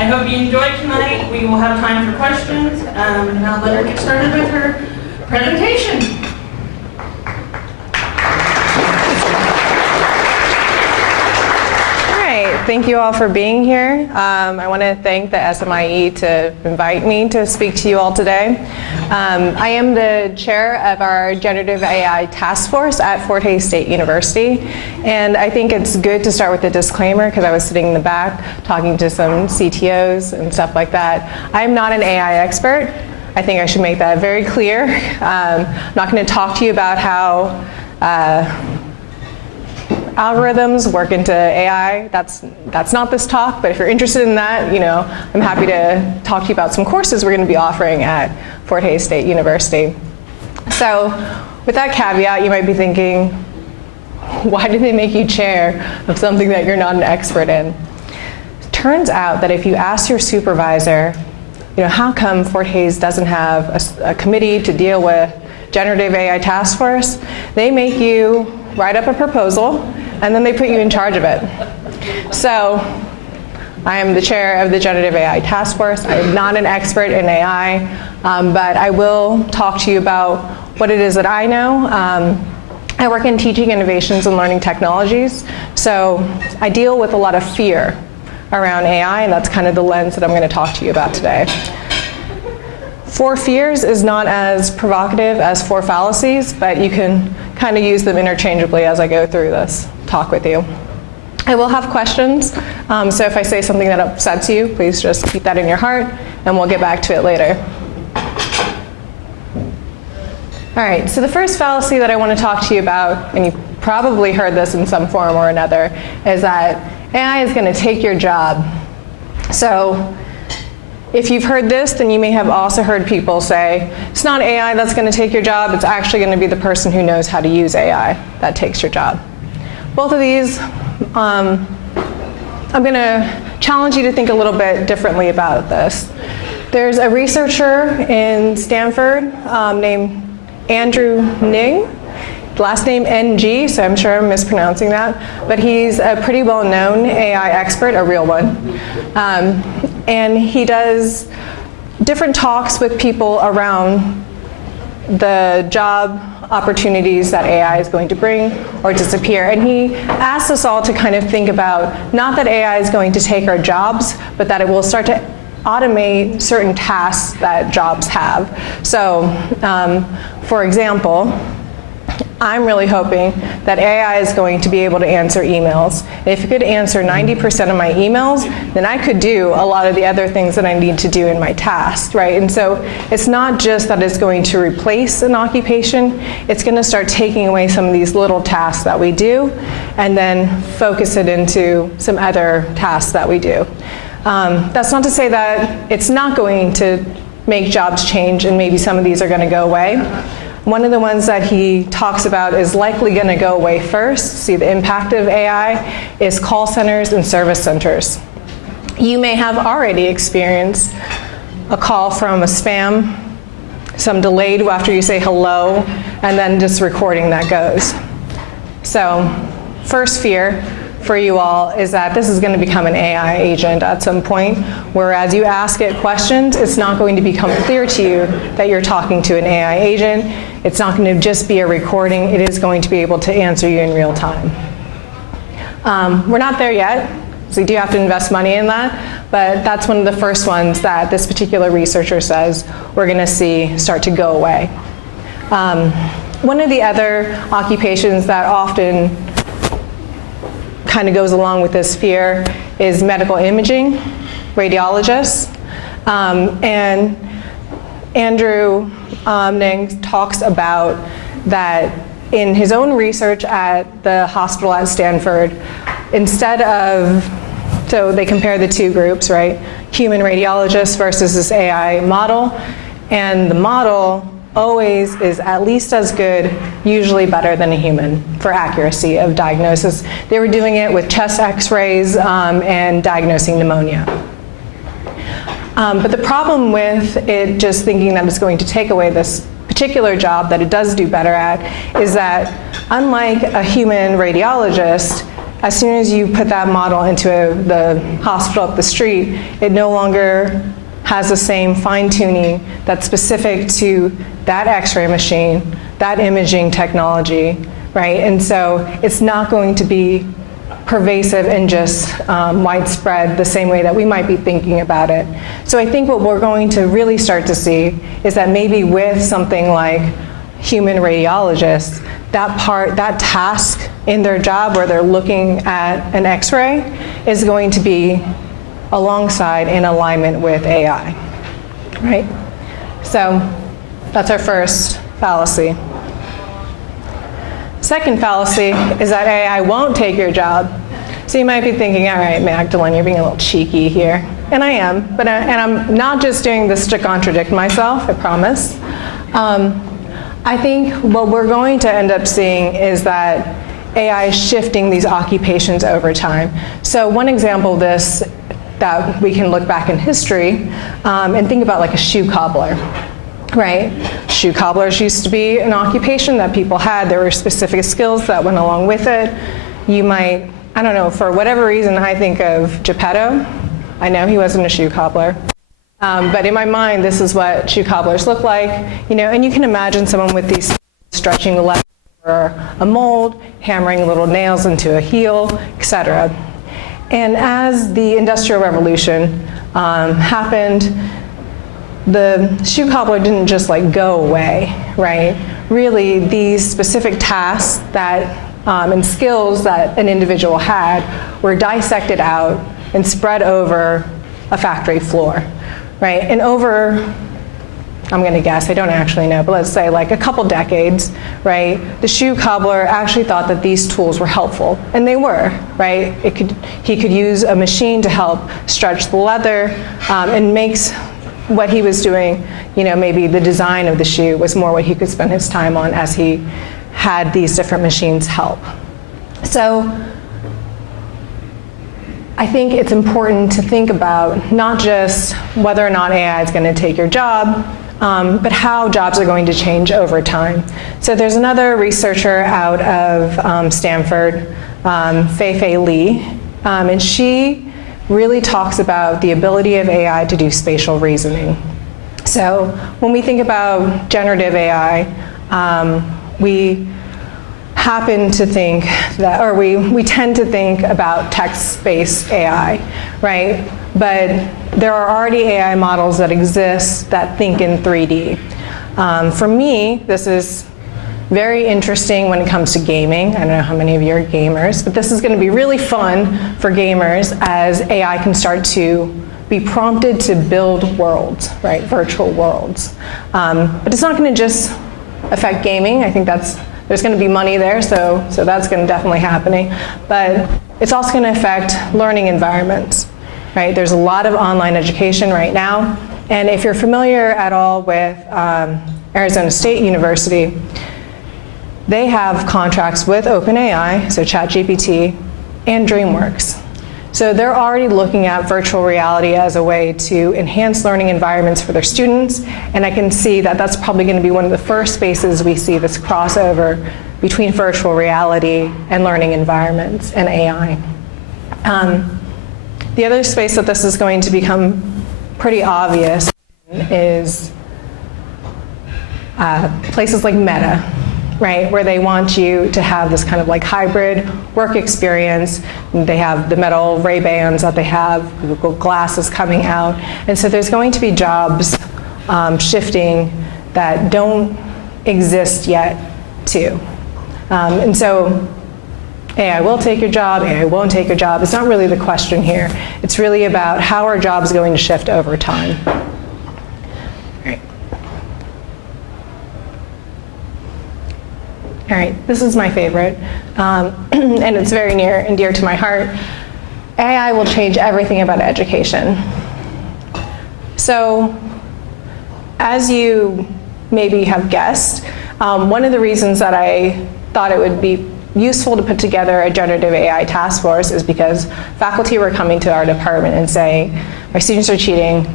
I hope you enjoyed tonight. We will have time for questions, and I'll let her get started with her presentation. Thank you all for being here. I want to thank the SMEI to invite me to speak to you all today. I am the chair of our Generative AI Task Force at Fort Hays State University. And I think it's good to start with a disclaimer because I was sitting in the back talking to some CTOs and stuff like that. I'm not an AI expert. I think I should make that very clear. I'm not going to talk to you about how algorithms work into AI. That's not this talk, but if you're interested in that, I'm happy to talk to you about some courses we're going to be offering at Fort Hays State University. So with that caveat, you might be thinking, why did they make you chair of something that you're not an expert in? It turns out that if you ask your supervisor, how come Fort Hays doesn't have a committee to deal with Generative AI Task Force, they make you write up a proposal, and then they put you in charge of it. So I am the chair of the Generative AI Task Force. I am not an expert in AI, but I will talk to you about what it is that I know. I work in teaching innovations and learning technologies, so I deal with a lot of fear around AI, and that's kind of the lens that I'm going to talk to you about today. 4 fears is not as provocative as 4 fallacies, but you can kind of use them interchangeably as I go through this talk with you. I will have questions, so if I say something that upsets you, please just keep that in your heart, and we'll get back to it later. All right, so the first fallacy that I want to talk to you about, and you probably heard this in some form or another, is that AI is going to take your job. So if you've heard this, then you may have also heard people say, it's not AI that's going to take your job, it's actually going to be the person who knows how to use AI that takes your job. Both of these, I'm going to challenge you to think a little bit differently about this. There's a researcher in Stanford named Andrew Ng, last name NG, so I'm sure I'm mispronouncing that, but he's a pretty well-known AI expert, a real one. And he does different talks with people around the job opportunities that AI is going to bring or disappear. And he asks us all to kind of think about, not that AI is going to take our jobs, but that it will start to automate certain tasks that jobs have. So, for example, I'm really hoping that AI is going to be able to answer emails. If it could answer 90% of my emails, then I could do a lot of the other things that I need to do in my task, right? And so it's not just that it's going to replace an occupation, it's going to start taking away some of these little tasks that we do and then focus it into some other tasks that we do. That's not to say that it's not going to make jobs change and maybe some of these are going to go away. One of the ones that he talks about is likely going to go away first, see the impact of AI, is call centers and service centers. You may have already experienced a call from a spam, some delayed after you say hello, and then just recording that goes. So, first fear for you all is that this is going to become an AI agent at some point, where as you ask it questions, it's not going to become clear to you that you're talking to an AI agent. It's not going to just be a recording. It is going to be able to answer you in real time. We're not there yet, so you do have to invest money in that, but that's one of the first ones that this particular researcher says we're going to see start to go away. One of the other occupations that often kind of goes along with this fear is medical imaging, radiologists, and Andrew Ng talks about that in his own research at the hospital at Stanford, instead of, so they compare the two groups, right? Human radiologists versus this AI model, and the model always is at least as good, usually better than a human for accuracy of diagnosis. They were doing it with chest x-rays and diagnosing pneumonia. But the problem with it just thinking that it's going to take away this particular job that it does do better at is that unlike a human radiologist, as soon as you put that model into the hospital up the street, it no longer has the same fine-tuning that's specific to that x-ray machine, that imaging technology, right? And so it's not going to be pervasive and just widespread the same way that we might be thinking about it. So I think what we're going to really start to see is that maybe with something like human radiologists, that task in their job where they're looking at an x-ray is going to be alongside in alignment with AI, right? So that's our first fallacy. Second fallacy is that AI won't take your job. So you might be thinking, all right, Magdalene, you're being a little cheeky here. And I am, and I'm not just doing this to contradict myself, I promise. I think what we're going to end up seeing is that AI is shifting these occupations over time. So one example of this that we can look back in history and think about like a shoe cobbler, right? Shoe cobblers used to be an occupation that people had. There were specific skills that went along with it. You might, I don't know, for whatever reason, I think of Geppetto. I know he wasn't a shoe cobbler. But in my mind, this is what shoe cobblers look like, and you can imagine someone with these stretching the leather or a mold, hammering little nails into a heel, etc. And as the Industrial Revolution happened, the shoe cobbler didn't just like go away, right? Really, these specific tasks that and skills that an individual had were dissected out and spread over a factory floor. Right, and over, I'm going to guess, I don't actually know, but let's say like a couple decades, right, the shoe cobbler actually thought that these tools were helpful, and they were, right? He could use a machine to help stretch the leather and makes what he was doing, maybe the design of the shoe was more what he could spend his time on as he had these different machines help. So I think it's important to think about not just whether or not AI is going to take your job, but how jobs are going to change over time. So there's another researcher out of Stanford, Fei Li, and she really talks about the ability of AI to do spatial reasoning. So when we think about generative AI, we happen to think that, or we tend to think about text-based AI, right? But there are already AI models that exist that think in 3D. For me, this is very interesting when it comes to gaming. I don't know how many of you are gamers, but this is going to be really fun for gamers as AI can start to be prompted to build worlds, right? Virtual worlds. But it's not going to just affect gaming. I think there's going to be money there, so that's going to definitely happening. But it's also going to affect learning environments, right? There's a lot of online education right now. And if you're familiar at all with Arizona State University, they have contracts with OpenAI, so ChatGPT, and DreamWorks. So they're already looking at virtual reality as a way to enhance learning environments for their students, and I can see that that's probably going to be one of the first spaces we see this crossover between virtual reality and learning environments and AI. The other space that this is going to become pretty obvious is places like Meta, right, where they want you to have this kind of like hybrid work experience. They have the metal Ray-Bans that they have, Google Glasses coming out, and so there's going to be jobs shifting that don't exist yet too. And so AI will take your job, AI won't take your job. It's not really the question here. It's really about how are jobs going to shift over time. All right, this is my favorite, and it's very near and dear to my heart. AI will change everything about education. So, as you maybe have guessed, one of the reasons that I thought it would be useful to put together a generative AI task force is because faculty were coming to our department and saying, my students are cheating,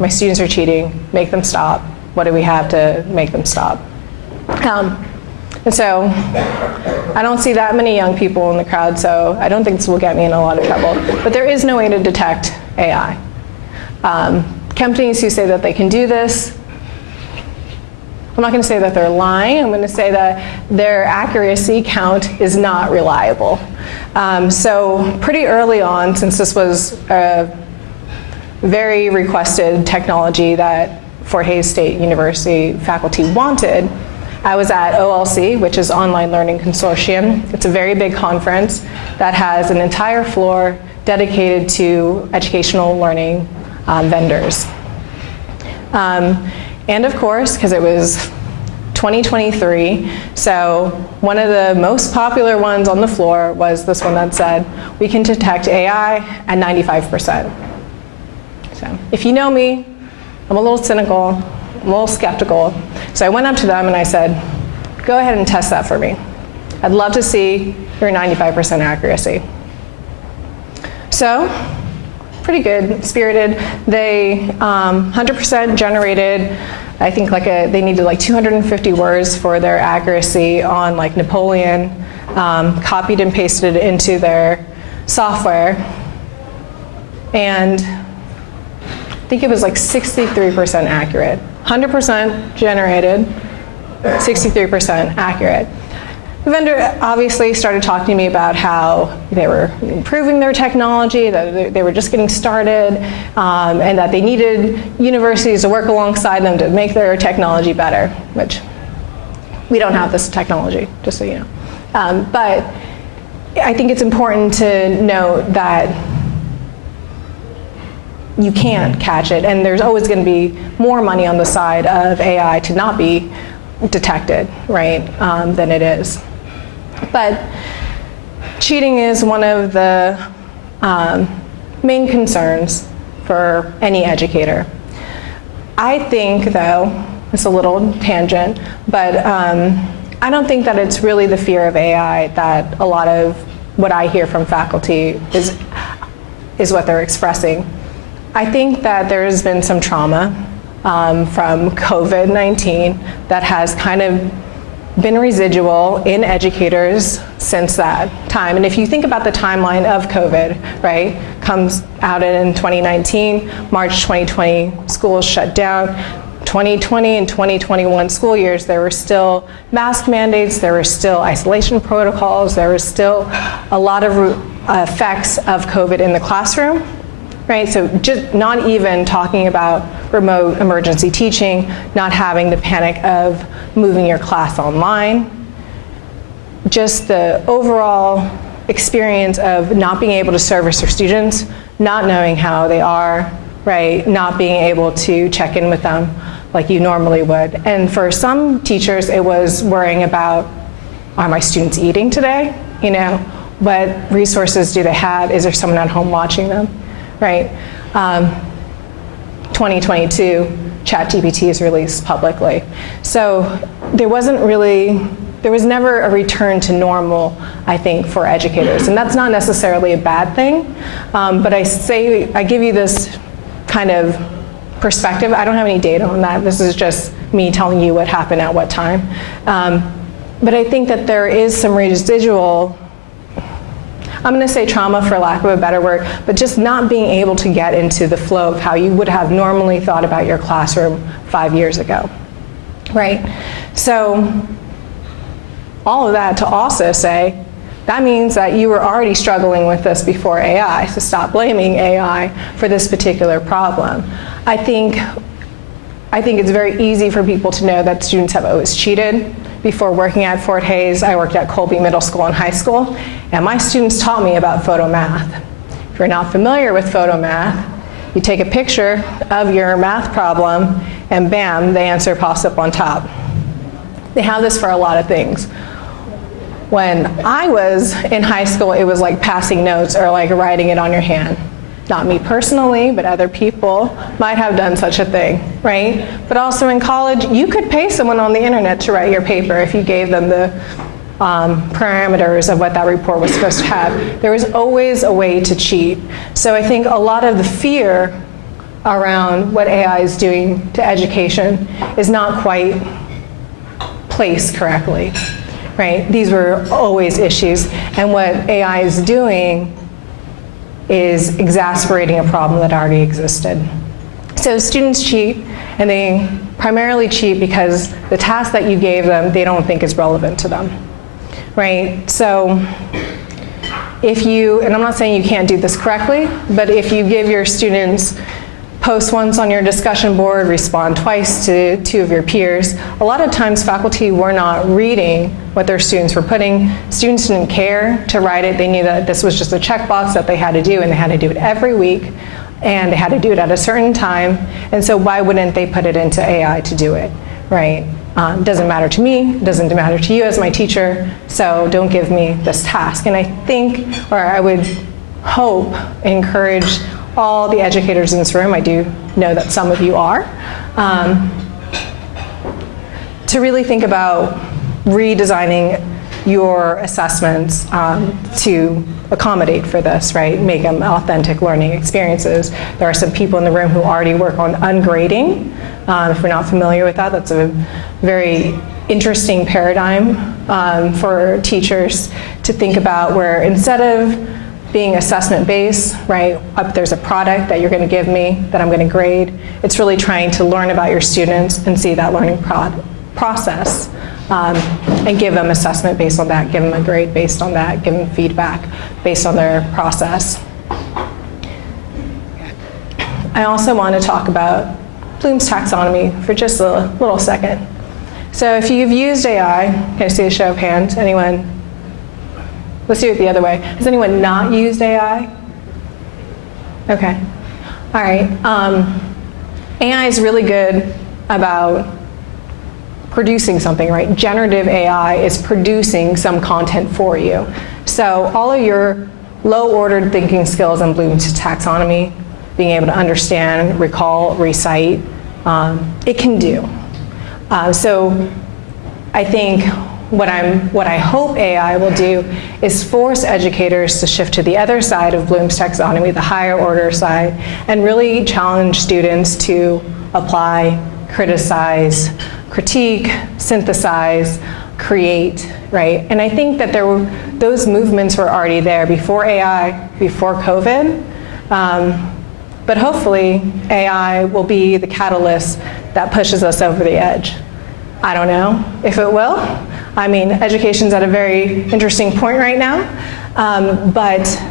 make them stop. What do we have to make them stop? And so I don't see that many young people in the crowd, so I don't think this will get me in a lot of trouble. But there is no way to detect AI. Companies who say that they can do this, I'm not going to say that they're lying. I'm going to say that their accuracy count is not reliable. So pretty early on, since this was a very requested technology that Fort Hays State University faculty wanted, I was at OLC, which is Online Learning Consortium. It's a very big conference that has an entire floor dedicated to educational learning vendors. And of course, because it was 2023, so one of the most popular ones on the floor was this one that said, we can detect AI at 95%. So if you know me, I'm a little cynical, I'm a little skeptical. So I went up to them and I said, go ahead and test that for me. I'd love to see your 95% accuracy. So, pretty good, spirited. They 100% generated, I think they needed like 250 words for their accuracy on like Napoleon, copied and pasted it into their software. And I think it was like 63% accurate. 100% generated, 63% accurate. The vendor obviously started talking to me about how they were improving their technology, that they were just getting started, and that they needed universities to work alongside them to make their technology better, which we don't have this technology, just so you know. But I think it's important to note that you can't catch it, and there's always going to be more money on the side of AI to not be detected, right, than it is. But cheating is one of the main concerns for any educator. I think, though, it's a little tangent, but I don't think that it's really the fear of AI that a lot of what I hear from faculty is what they're expressing. I think that there has been some trauma from COVID-19 that has kind of been residual in educators since that time. And if you think about the timeline of COVID, right, comes out in 2019, March 2020, schools shut down. 2020 and 2021 school years, there were still mask mandates, there were still isolation protocols, there was still a lot of effects of COVID in the classroom. Right, so just not even talking about remote emergency teaching, not having the panic of moving your class online, just the overall experience of not being able to service your students, not knowing how they are, right, not being able to check in with them like you normally would. And for some teachers, it was worrying about, are my students eating today? You know, what resources do they have? Is there someone at home watching them? Right, 2022, ChatGPT is released publicly. So there was never a return to normal, I think, for educators. And that's not necessarily a bad thing, but I give you this kind of perspective. I don't have any data on that. This is just me telling you what happened at what time. But I think that there is some residual, I'm going to say trauma for lack of a better word, but just not being able to get into the flow of how you would have normally thought about your classroom 5 years ago, right? So all of that to also say, that means that you were already struggling with this before AI, so stop blaming AI for this particular problem. I think it's very easy for people to know that students have always cheated. Before working at Fort Hays, I worked at Colby Middle School and High School, and my students taught me about photo math. If you're not familiar with photo math, you take a picture of your math problem, and bam, the answer pops up on top. They have this for a lot of things. When I was in high school, it was like passing notes or like writing it on your hand. Not me personally, but other people might have done such a thing, right? But also in college, you could pay someone on the internet to write your paper if you gave them the parameters of what that report was supposed to have. There was always a way to cheat. So I think a lot of the fear around what AI is doing to education is not quite placed correctly. right? These were always issues. And what AI is doing is exacerbating a problem that already existed. So students cheat, and they primarily cheat because the task that you gave them, they don't think is relevant to them, right? So if you, and I'm not saying you can't do this correctly, but if you give your students post once on your discussion board, respond twice to 2 of your peers, a lot of times faculty were not reading what their students were putting. Students didn't care to write it. They knew that this was just a checkbox that they had to do, and they had to do it every week, and they had to do it at a certain time. And so why wouldn't they put it into AI to do it, right? Doesn't matter to me, doesn't matter to you as my teacher, so don't give me this task. And I think, or I would hope, encourage all the educators in this room, I do know that some of you are, to really think about redesigning your assessments to accommodate for this, right? Make them authentic learning experiences. There are some people in the room who already work on ungrading. If we're not familiar with that, that's a very interesting paradigm for teachers to think about, where instead of being assessment-based, right, there's a product that you're going to give me that I'm going to grade, it's really trying to learn about your students and see that learning process and give them assessment based on that, give them a grade based on that, give them feedback based on their process. I also want to talk about Bloom's taxonomy for just a little second. So if you've used AI, can I see a show of hands? Anyone? Let's do it the other way. Has anyone not used AI? Okay. All right. AI is really good about producing something, right? Generative AI is producing some content for you. So all of your low-ordered thinking skills in Bloom's taxonomy, being able to understand, recall, recite, it can do. So I think what I hope AI will do is force educators to shift to the other side of Bloom's taxonomy, the higher order side, and really challenge students to apply, criticize, critique, synthesize, create, right? And I think that those movements were already there before AI, before COVID. But hopefully AI will be the catalyst that pushes us over the edge. I don't know if it will. I mean, education's at a very interesting point right now, but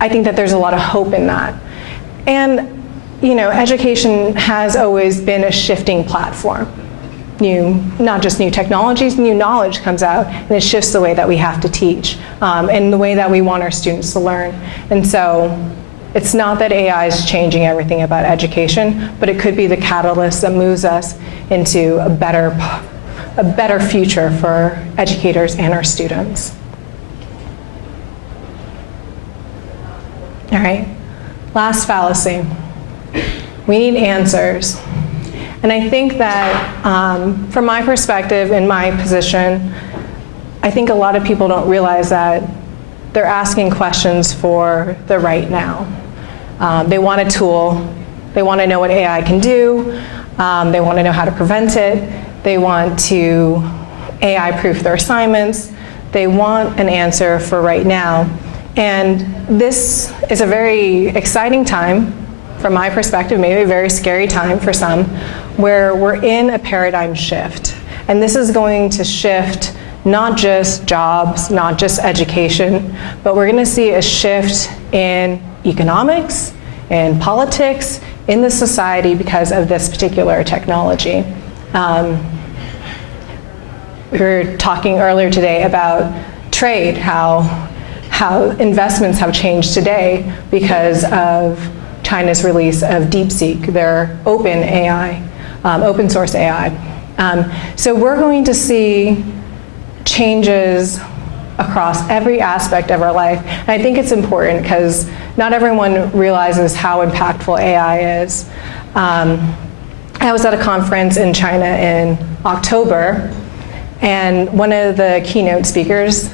I think that there's a lot of hope in that. And, you know, education has always been a shifting platform. Not just new technologies, new knowledge comes out, and it shifts the way that we have to teach, and the way that we want our students to learn. And so it's not that AI is changing everything about education, but it could be the catalyst that moves us into a better future for educators and our students. All right, last fallacy. We need answers. And I think that from my perspective, in my position, I think a lot of people don't realize that they're asking questions for the right now. They want a tool. They want to know what AI can do. They want to know how to prevent it. They want to AI-proof their assignments. They want an answer for right now. And this is a very exciting time, from my perspective, maybe a very scary time for some, where we're in a paradigm shift. And this is going to shift not just jobs, not just education, but we're going to see a shift in economics, in politics, in the society because of this particular technology. We were talking earlier today about trade, how investments have changed today because of China's release of DeepSeek, their open AI, open source AI. So we're going to see changes across every aspect of our life. And I think it's important because not everyone realizes how impactful AI is. I was at a conference in China in October, and one of the keynote speakers,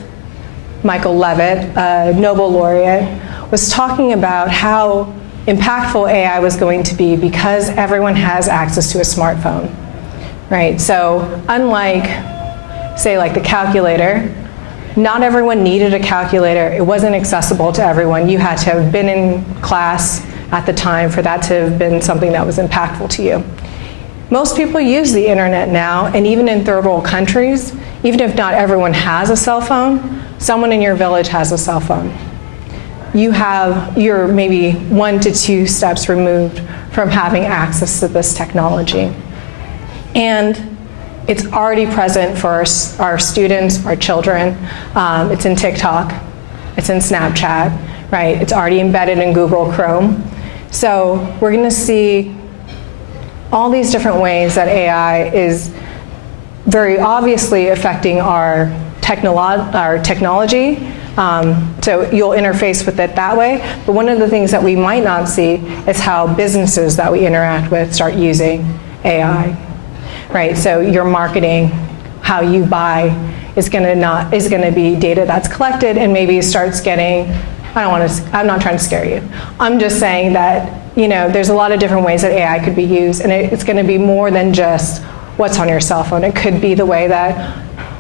Michael Levitt, a Nobel laureate, was talking about how impactful AI was going to be because everyone has access to a smartphone, right? So unlike say like the calculator, not everyone needed a calculator. It wasn't accessible to everyone. You had to have been in class at the time for that to have been something that was impactful to you. Most people use the internet now, and even in third world countries, even if not everyone has a cell phone, someone in your village has a cell phone. You're maybe 1 to 2 steps removed from having access to this technology. And it's already present for our students, our children. It's in TikTok, it's in Snapchat, right? It's already embedded in Google Chrome. So we're gonna see all these different ways that AI is very obviously affecting our technology. So you'll interface with it that way. But one of the things that we might not see is how businesses that we interact with start using AI. Right, so your marketing, how you buy, is going to be data that's collected, and maybe it starts getting. I'm not trying to scare you. I'm just saying that there's a lot of different ways that AI could be used, and it's going to be more than just what's on your cell phone. It could be the way that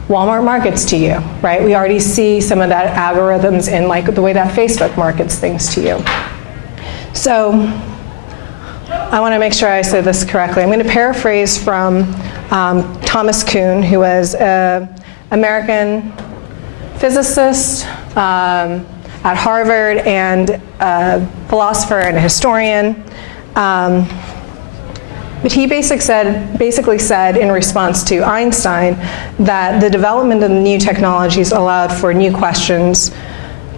Walmart markets to you, right? We already see some of that algorithms in like the way that Facebook markets things to you. So I want to make sure I say this correctly. I'm going to paraphrase from Thomas Kuhn, who was an American physicist at Harvard and a philosopher and a historian. But he basically said in response to Einstein that the development of the new technologies allowed for new questions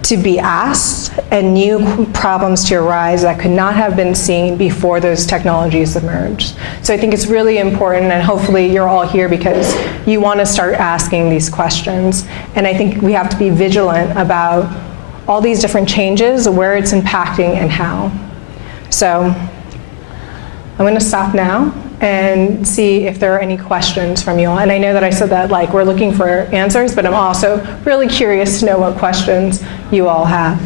to be asked and new problems to arise that could not have been seen before those technologies emerged. So I think it's really important, and hopefully you're all here because you want to start asking these questions. And I think we have to be vigilant about all these different changes, where it's impacting and how. So I'm going to stop now and see if there are any questions from you all. And I know that I said that like we're looking for answers, but I'm also really curious to know what questions you all have.